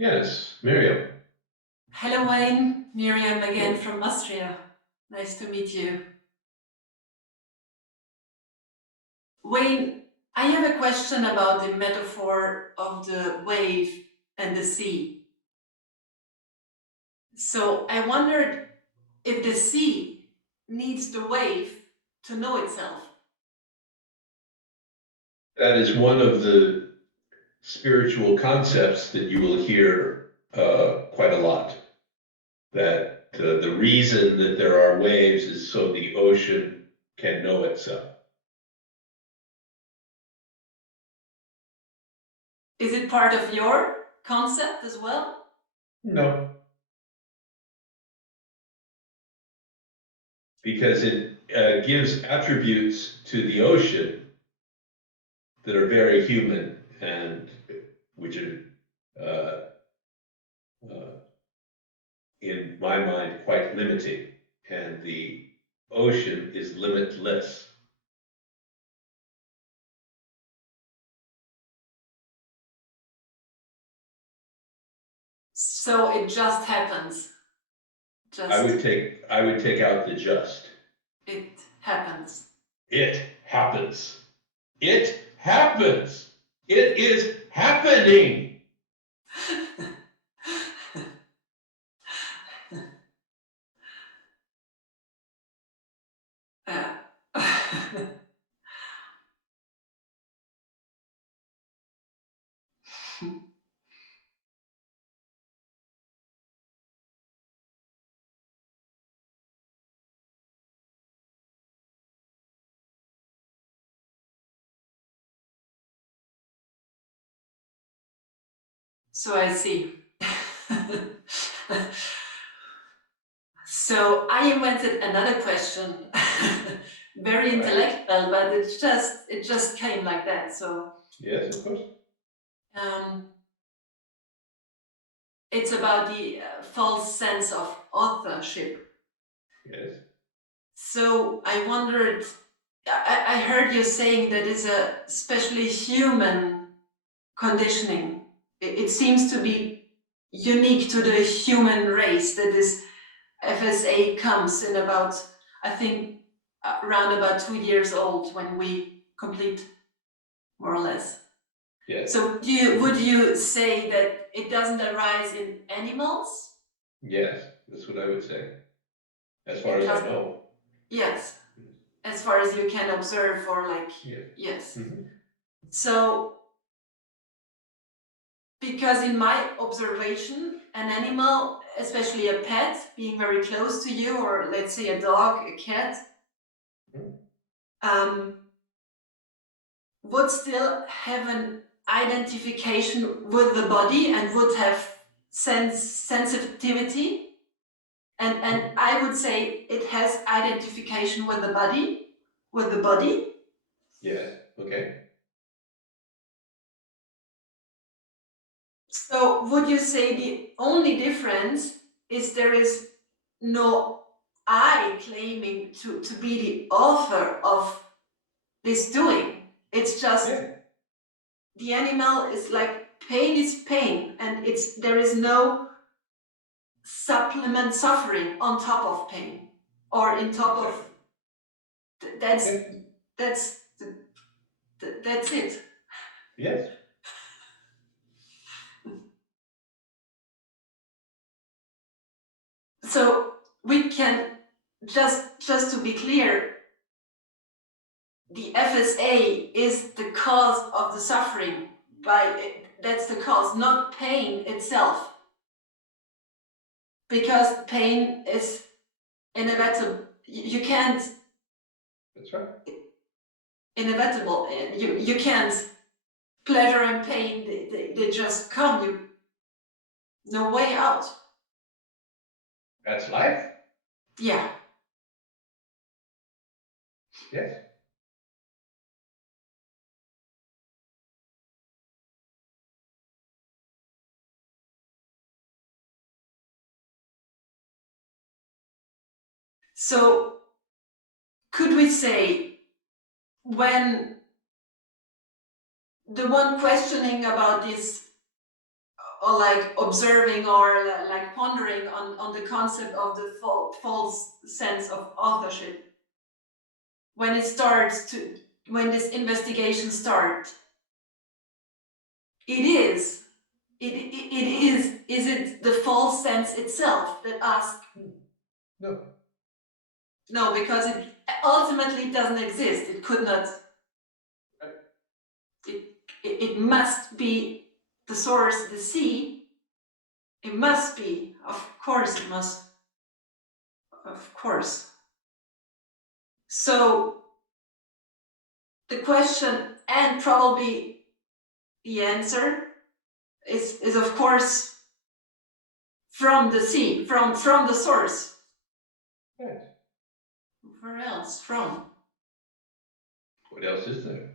Yes, Miriam. Hello, Wayne. Miriam again from Austria. Nice to meet you. Wayne, I have a question about the metaphor of the wave and the sea. So I wondered if the sea needs the wave to know itself. That is one of the spiritual concepts that you will hear quite a lot. That the reason that there are waves is so the ocean can know itself. Is it part of your concept as well? No, because it gives attributes to the ocean that are very human and which are, uh, uh, in my mind, quite limiting. And the ocean is limitless. So it just happens. I would take out the just. It happens. It happens. It happens. It is happening. Uh, So I see. So I invented another question, very intellectual, but it just came like that. So yes, of course. um, it's about the false sense of authorship. Yes. So I wondered, I heard you saying that is a especially human conditioning. It seems to be unique to the human race that this FSA comes in about, I think, around about 2 years old when we complete, more or less. Yes. So would you say that it doesn't arise in animals? Yes, that's what I would say. As far as I know. Yes, as far as you can observe, or like, yes. Mm-hmm. So, because in my observation, an animal, especially a pet, being very close to you, or let's say a dog, a cat, would still have an identification with the body and would have sensitivity. And I would say it has identification with the body, Yes, okay. So would you say the only difference is there is no I claiming to be the author of this doing? It's just the animal is like pain is pain, and there is no supplement suffering on top of pain or in top of that's it. Yes. So we can just to be clear, the FSA is the cause of the suffering. That's the cause, not pain itself, because pain is inevitable. You can't. That's right. Inevitable. You can't. Pleasure and pain, they just come. No way out. That's life. Yeah. Yes. So could we say, when the one questioning about this or like observing or like pondering on the concept of the false sense of authorship. When it starts to, when this investigation starts, is it the false sense itself that asks? No. No, because it ultimately doesn't exist. It could not. Right. It must be the source, the sea. It must be. Of course it must. Of course. So the question and probably the answer is of course from the sea, from the source. Yes. Where else from? What else is there?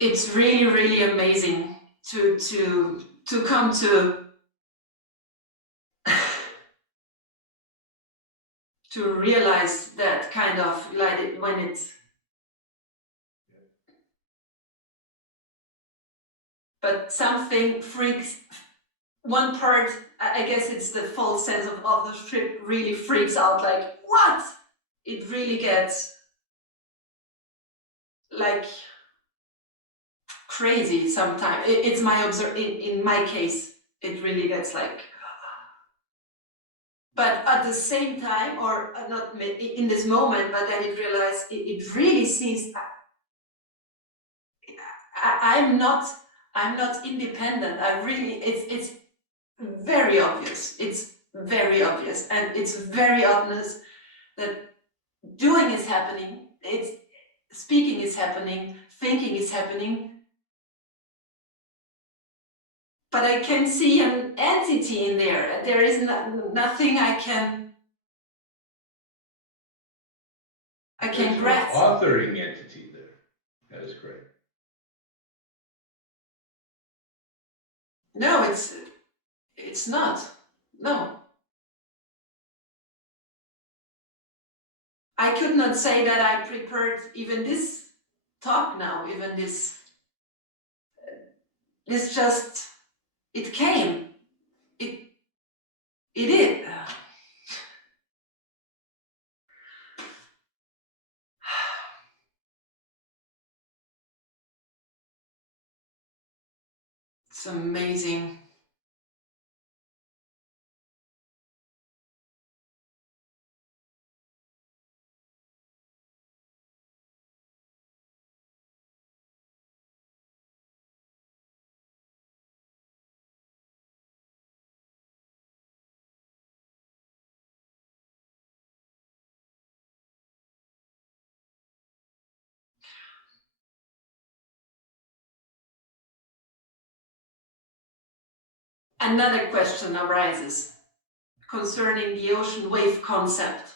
It's really, really amazing to come to to realize that kind of like when it's, but something freaks one part. I guess it's the false sense of authorship really freaks out, like what? It really gets like crazy sometimes. It's my in my case, it really gets like, but at the same time, or not in this moment, but then it realized it really sees I'm not independent. I really, it's very obvious. It's very obvious, and it's very obvious that doing is happening. It's speaking is happening. Thinking is happening. But I can see an entity in there. There is nothing I can There's no grasp. authoring entity there. That is correct. No, it's not. No. I could not say that I prepared even this talk now, even this just, it came. It is. It's amazing. Another question arises concerning the ocean wave concept.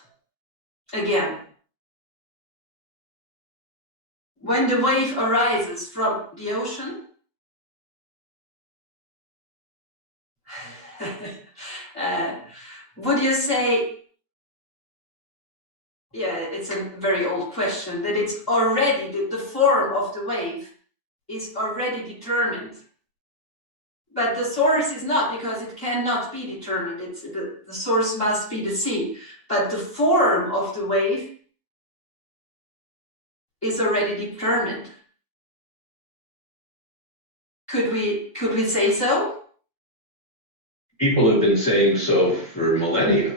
Again, when the wave arises from the ocean, would you say, yeah, it's a very old question, that it's already, the form of the wave is already determined? But the source is not, because it cannot be determined. It's the source must be the sea. But the form of the wave is already determined. Could we say so? People have been saying so for millennia.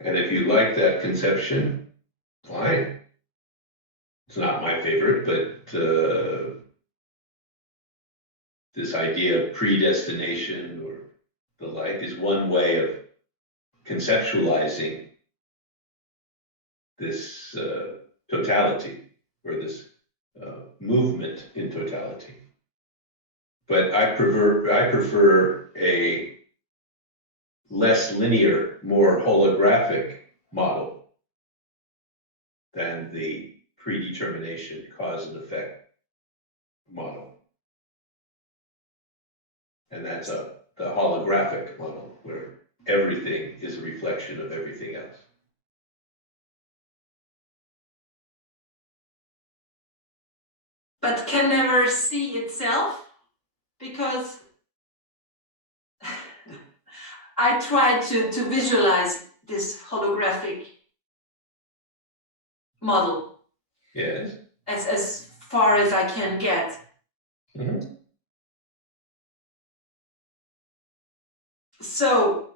And if you like that conception, fine. It's not my favorite, but this idea of predestination or the like is one way of conceptualizing this totality, or this movement in totality. But I prefer a less linear, more holographic model than the predetermination cause and effect model. And that's the holographic model, where everything is a reflection of everything else. but can never see itself, because I try to visualize this holographic model. Yes. As far as I can get. Mm-hmm. So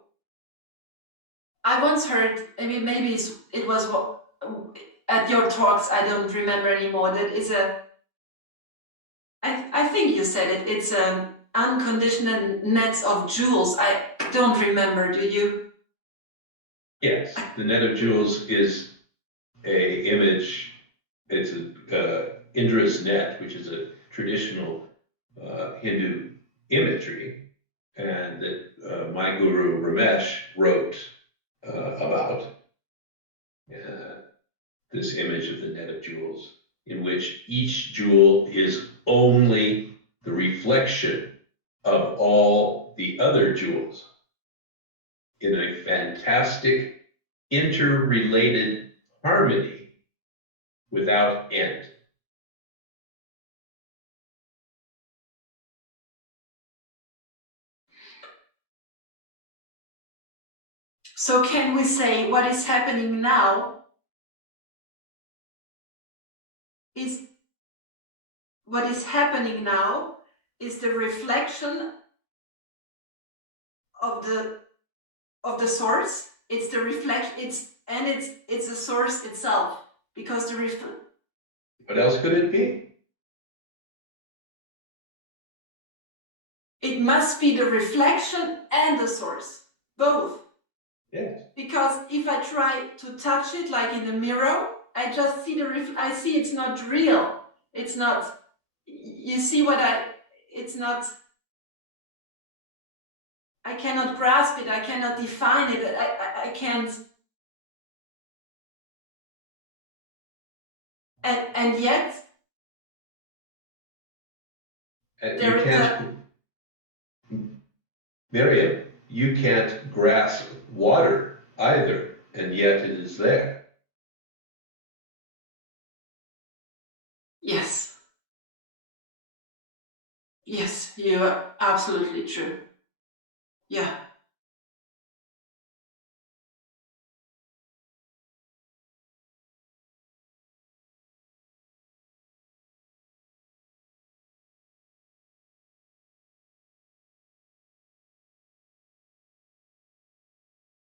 I once heard, I mean, maybe it was at your talks, I don't remember anymore, that is I think you said it, it's an unconditional net of jewels. I don't remember, do you? Yes, the net of jewels is a image. It's Indra's net, which is a traditional Hindu imagery, and that my guru Ramesh wrote about uh, this image of the net of jewels, in which each jewel is only the reflection of all the other jewels in a fantastic interrelated harmony without end. So can we say what is happening now is what is happening now is the reflection of the source. It's the reflection, it's the source itself, because What else could it be? it must be the reflection and the source, both. Yes. Because if I try to touch it like in a mirror, I just see I see it's not real. It's not, you see what it's not, I cannot grasp it, I cannot define it, I can't. And yet, You there is can't, Miriam, you can't grasp water either, and yet it is there. yes, yes, you are absolutely true. Yeah.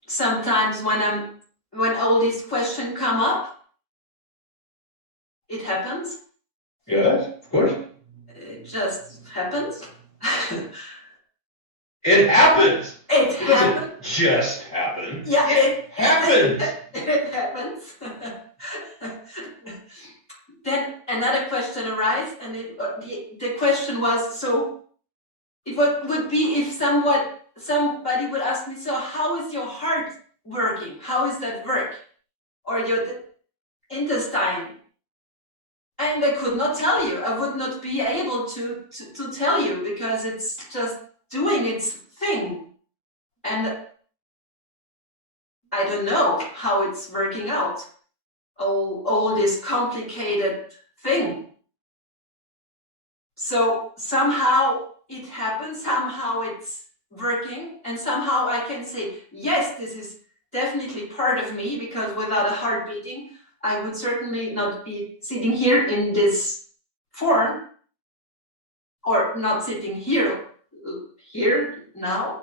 Sometimes when all these questions come up, it happens. Yes, of course. It just happens. It happens. It It doesn't happens. just happen. Yeah, It happens. it happens. Then another question arises, and the question was, so it would be if somebody would ask me, so how is your heart working? How is that work? Or your intestine? And I could not tell you. I would not be able to tell you, because it's just doing its thing. And I don't know how it's working out. All this complicated thing. So somehow it happens, somehow it's working, and somehow I can say, yes, this is definitely part of me, because without a heart beating, I would certainly not be sitting here in this form, or not sitting here now.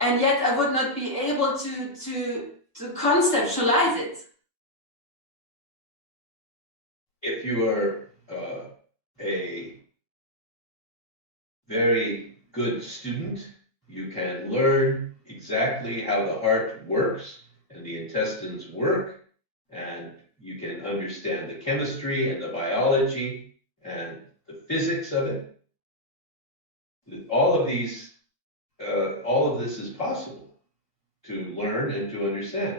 And yet I would not be able to conceptualize it. If you are a very good student, you can learn exactly how the heart works and the intestines work, and you can understand the chemistry and the biology and the physics of it. All of these, all of this is possible to learn and to understand,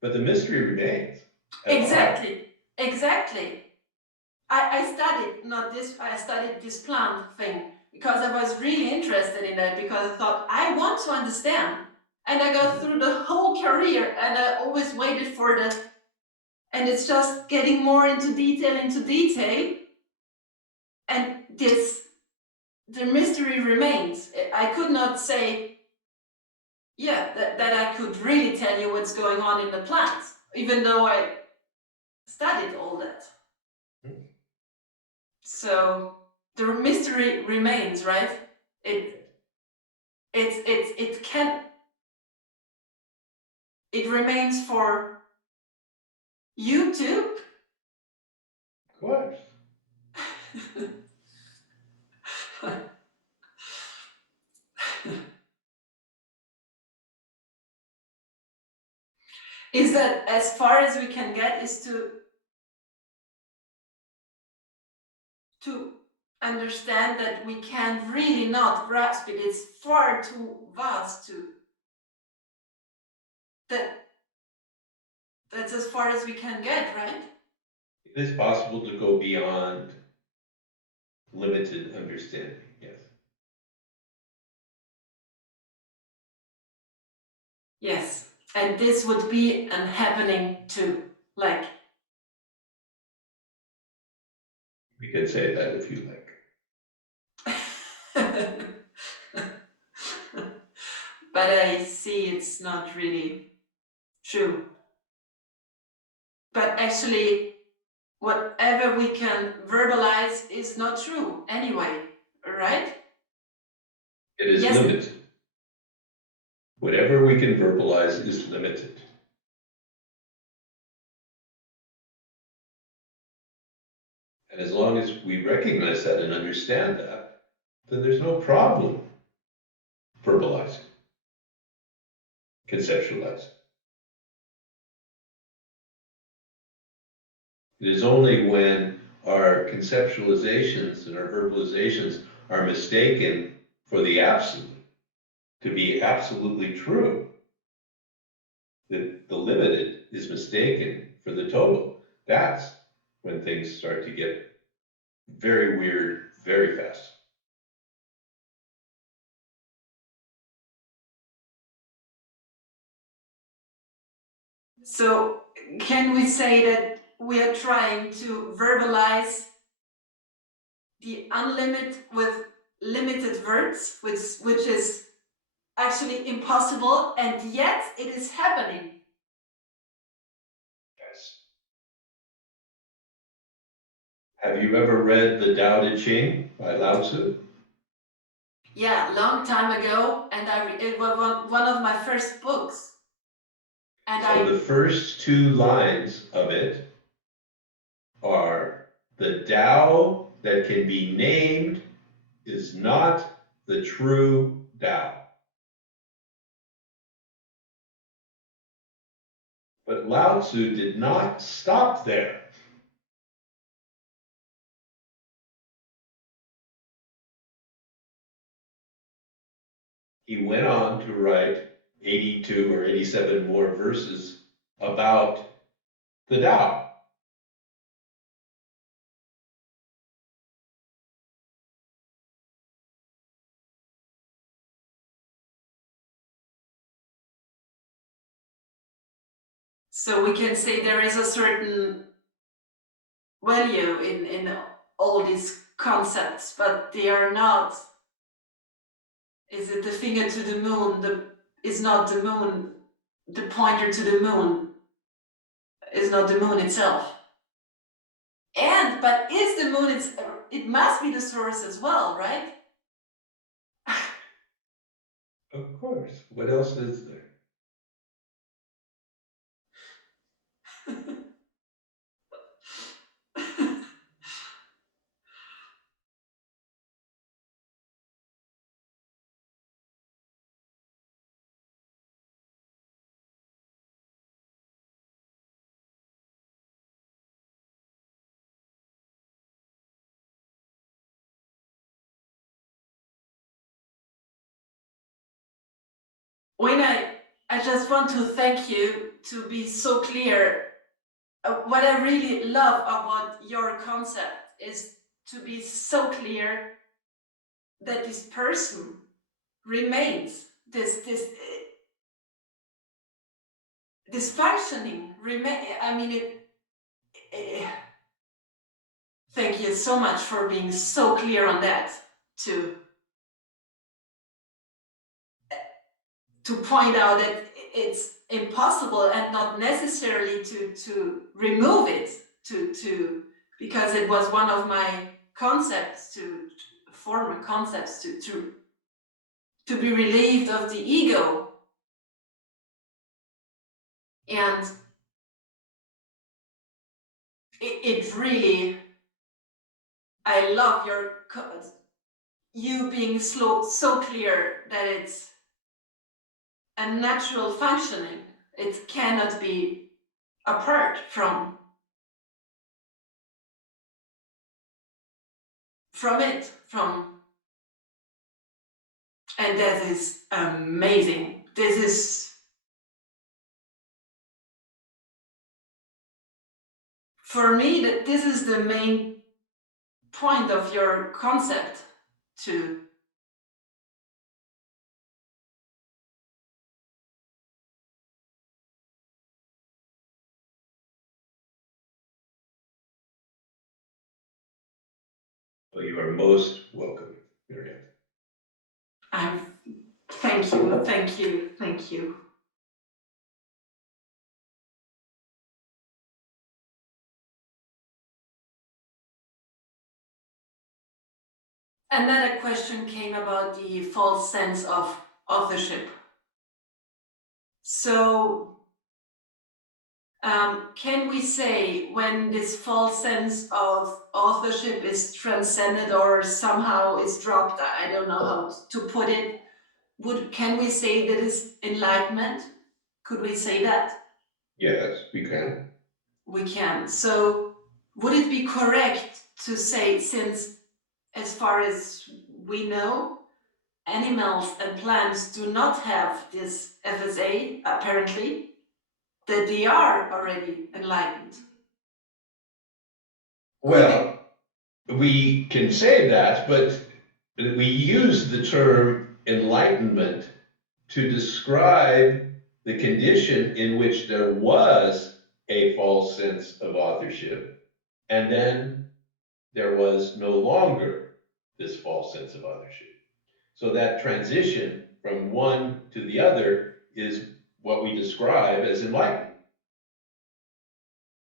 but the mystery remains at the heart. Exactly. I studied not this. I studied this plant thing because I was really interested in that, because I thought I want to understand. And I go through the whole career, and I always waited for the, and it's just getting more into detail, and the mystery remains. I could not say, yeah, that I could really tell you what's going on in the plants, even though I studied all that. So the mystery remains, right? It remains for you too. Of course. Is that as far as we can get, is to understand that we can really not grasp it. It's far too vast to that's as far as we can get, right? It is possible to go beyond limited understanding, yes. Yes. And this would be an happening too. Like, We can say that if you like. but I see it's not really true. But actually, whatever we can verbalize is not true anyway, right? It is Yes. limited. Whatever we can verbalize is limited. And as long as we recognize that and understand that, then there's no problem verbalizing, conceptualizing. It is only when our conceptualizations and our verbalizations are mistaken for the absolute, to be absolutely true, that the limited is mistaken for the total. That's when things start to get very weird very fast. So can we say that we are trying to verbalize the unlimited with limited words, which is actually impossible, and yet it is happening? Yes. Have you ever read The Tao Te Ching by Lao Tzu? Yeah, long time ago, and it was one of my first books. And So the first two lines of it are, the Tao that can be named is not the true Tao. But Lao Tzu did not stop there. He went on to write 82 or 87 more verses about the Tao. so we can say there is a certain value in all these concepts, but they are not. Is it the finger to the moon? Is not the moon the pointer to the moon? Is not the moon itself? But is the moon? It must be the source as well, right? Of course. What else is there? When I just want to thank you to be so clear. What I really love about your concept is to be so clear that this person remains, this functioning remain. I mean, Thank you so much for being so clear on that, to point out that it's impossible and not necessarily to remove it, to because it was one of my concepts, to former concepts, to be relieved of the ego. And it really, I love you being so clear that it's a natural functioning. It cannot be apart from it, and that is amazing. This is, for me, that this is the main point of your concept, to Well, you are most welcome, Miriam. thank you, thank you, thank you. Another question came about the false sense of authorship. So can we say, when this false sense of authorship is transcended or somehow is dropped, I don't know how to put it, can we say that is enlightenment? Could we say that? Yes, we can. We can. So would it be correct to say, since as far as we know, animals and plants do not have this FSA, apparently, that they are already enlightened? Well, we can say that, but we use the term enlightenment to describe the condition in which there was a false sense of authorship, and then there was no longer this false sense of authorship. So that transition from one to the other is what we describe as enlightenment.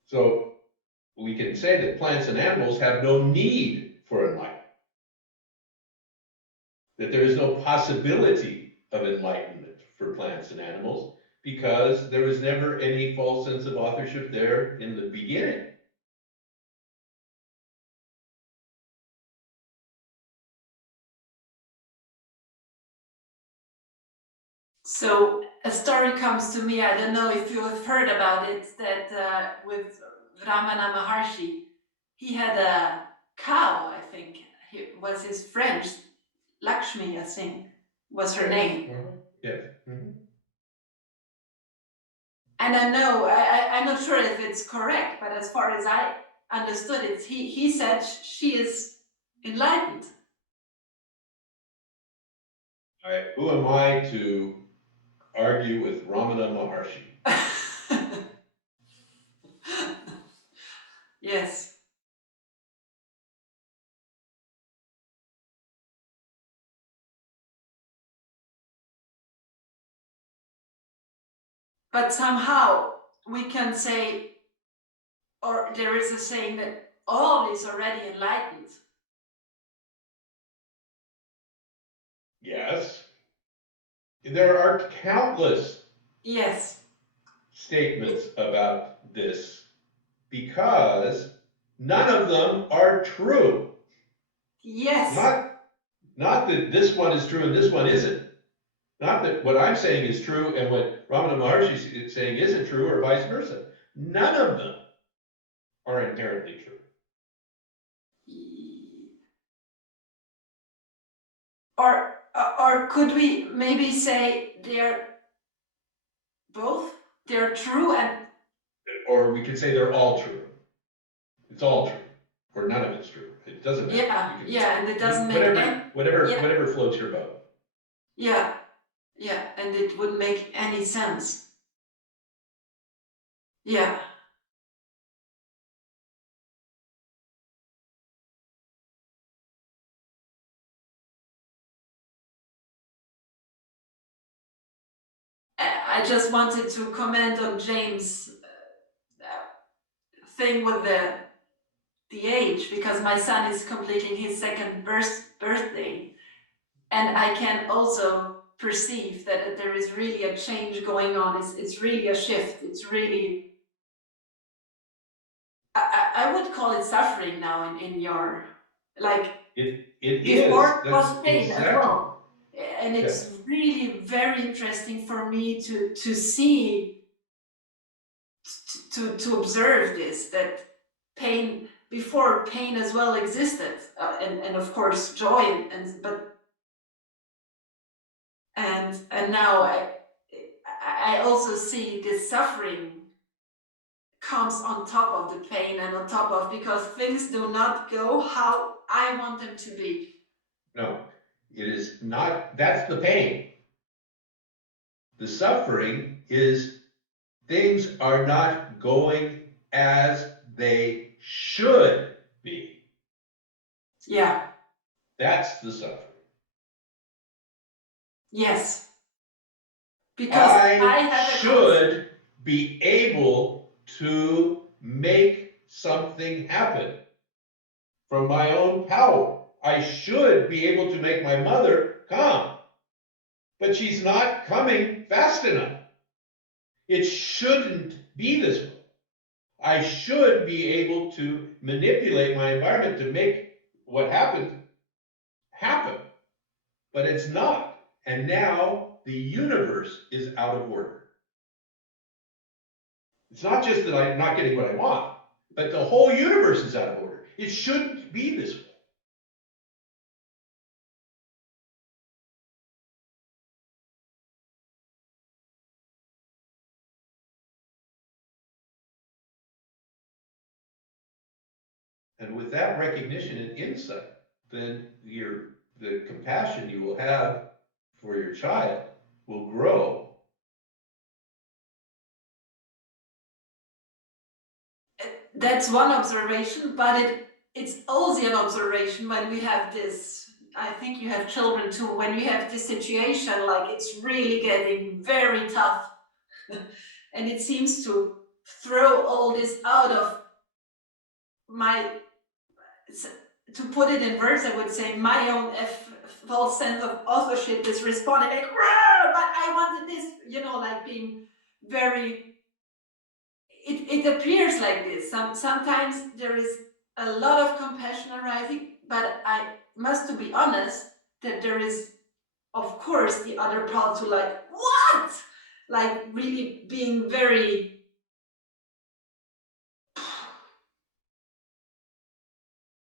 So we can say that plants and animals have no need for enlightenment, that there is no possibility of enlightenment for plants and animals because there was never any false sense of authorship there in the beginning. So a story comes to me, I don't know if you have heard about it, that with Ramana Maharshi, he had a cow, I think, was his friend, Lakshmi, I think, was her name. Yes. Mm-hmm. And I know, I'm not sure if it's correct, but as far as I understood it, he said she is enlightened. Who am I to argue with Ramana Maharshi? Yes. But somehow we can say, or there is a saying, that all is already enlightened. Yes. There are countless Yes. statements about this because none of them are true. Yes. Not that this one is true and this one isn't. Not that what I'm saying is true and what Ramana Maharshi is saying isn't true, or vice versa. None of them are inherently true. Or could we maybe say they're both? They're true, and Or we could say they're all true. It's all true, or none of it's true. It doesn't matter. Yeah, and it doesn't make whatever floats your boat. Yeah, and it wouldn't make any sense. Yeah. I just wanted to comment on James' thing with the age, because my son is completing his second birthday, and I can also perceive that there is really a change going on. It's really a shift. It's really, I would call it suffering now in your, like, It before is. it That's was pain as exactly. well. And Yeah. it's really very interesting for me to see, to observe this, that pain, before pain as well existed, and of course joy, and now I also see this suffering comes on top of the pain, and on top of, because things do not go how I want them to be. No, it is not. That's the pain. The suffering is things are not going as they should be. Yeah. That's the suffering. Yes. Because I I have a concept. should be able to make something happen from my own power. I should be able to make my mother come, but she's not coming fast enough. It shouldn't be this way. I should be able to manipulate my environment to make what happened happen, but it's not. And now the universe is out of order. It's not just that I'm not getting what I want, but the whole universe is out of order. It shouldn't be this way. And with that recognition and insight, then the compassion you will have for your child will grow. That's one observation, but it's also an observation when we have this, I think you have children too, when we have this situation, like it's really getting very tough, and it seems to throw all this out of my, to put it in words, I would say my own false sense of authorship is responding like, but I wanted this, like being very, it appears like this. Sometimes there is a lot of compassion arising, but I must, to be honest, that there is, of course, the other part to like, what? Like really being very,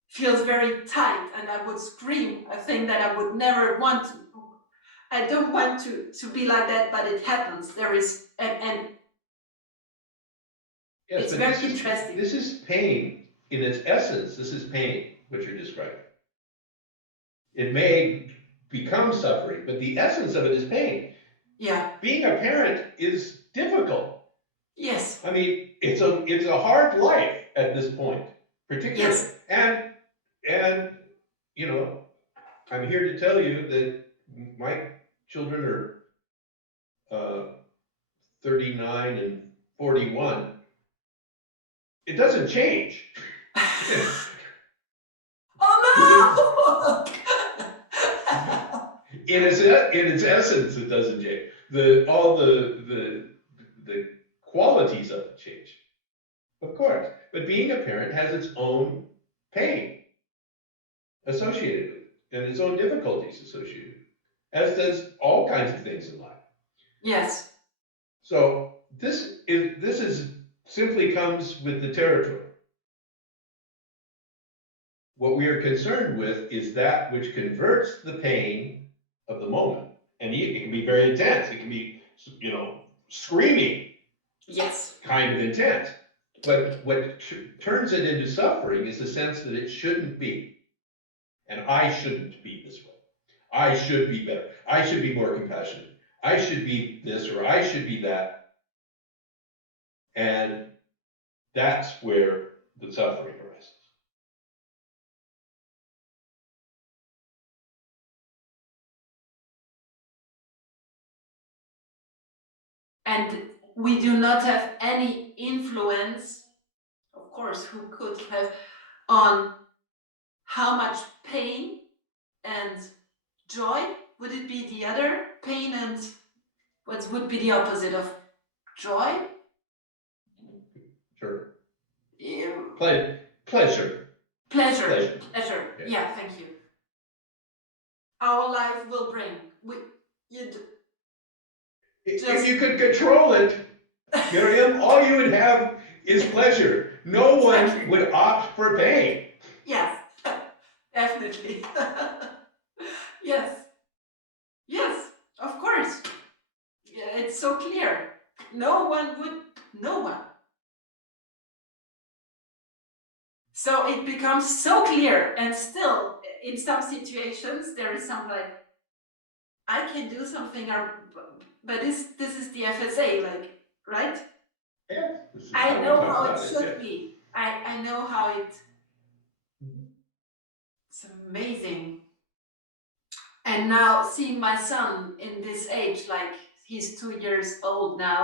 feels very tight, and I would scream a thing that I would never want to. I don't want to be like that, but it happens. There is, and Yes, it's but very interesting. this is pain in its essence. This is pain, what you're describing. It may become suffering, but the essence of it is pain. Yeah. Being a parent is difficult. Yes. I mean, it's a hard life at this point, particularly. Yes. And you know, I'm here to tell you that my children are 39 and 41. It doesn't change. Oh no! In its essence, it doesn't change. All the qualities of it change, of course. But being a parent has its own pain associated with it and its own difficulties associated with it, as does all kinds of things in life. Yes. So this is simply comes with the territory. What we are concerned with is that which converts the pain of the moment, and it can be very intense. It can be, screaming Yes. kind of intense. But what turns it into suffering is the sense that it shouldn't be, and I shouldn't be this way. I should be better. I should be more compassionate. I should be this or I should be that, and that's where the suffering arises. and we do not have any influence, of course, who could have, on how much pain and joy. Would it be the other, pain and what would be the opposite of joy? Sure. Ew. Pleasure. Pleasure. Yeah. Yeah, thank you. Our life will bring. If you could control it, Miriam, all you would have is pleasure. No one Exactly. would opt for pain. Yes, definitely. Yes, yes, of course. Yeah, it's so clear. No one would, no one. So it becomes so clear, and still, in some situations, there is some like, I can do something, but this is the FSA, like, right? Yes, this is I how we know talk how it about it. should Yes. be. I know how it. Mhm. It's amazing. And now seeing my son in this age, like he's 2 years old now,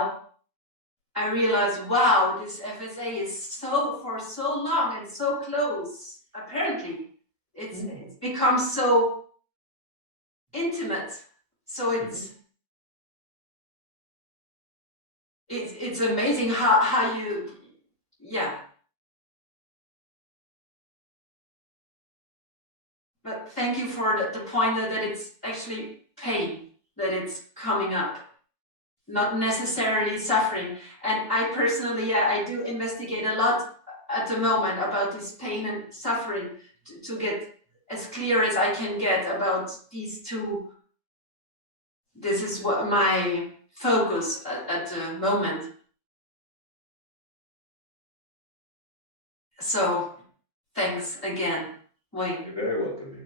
I realized, wow, this FSA is so for so long and so close. Apparently, it's become so intimate. So it's amazing how you, yeah. But thank you for the point that it's actually pain that it's coming up, not necessarily suffering. And I personally, I do investigate a lot at the moment about this pain and suffering to get as clear as I can get about these two. This is what my focus at the moment. So thanks again. Wait. You're very welcome.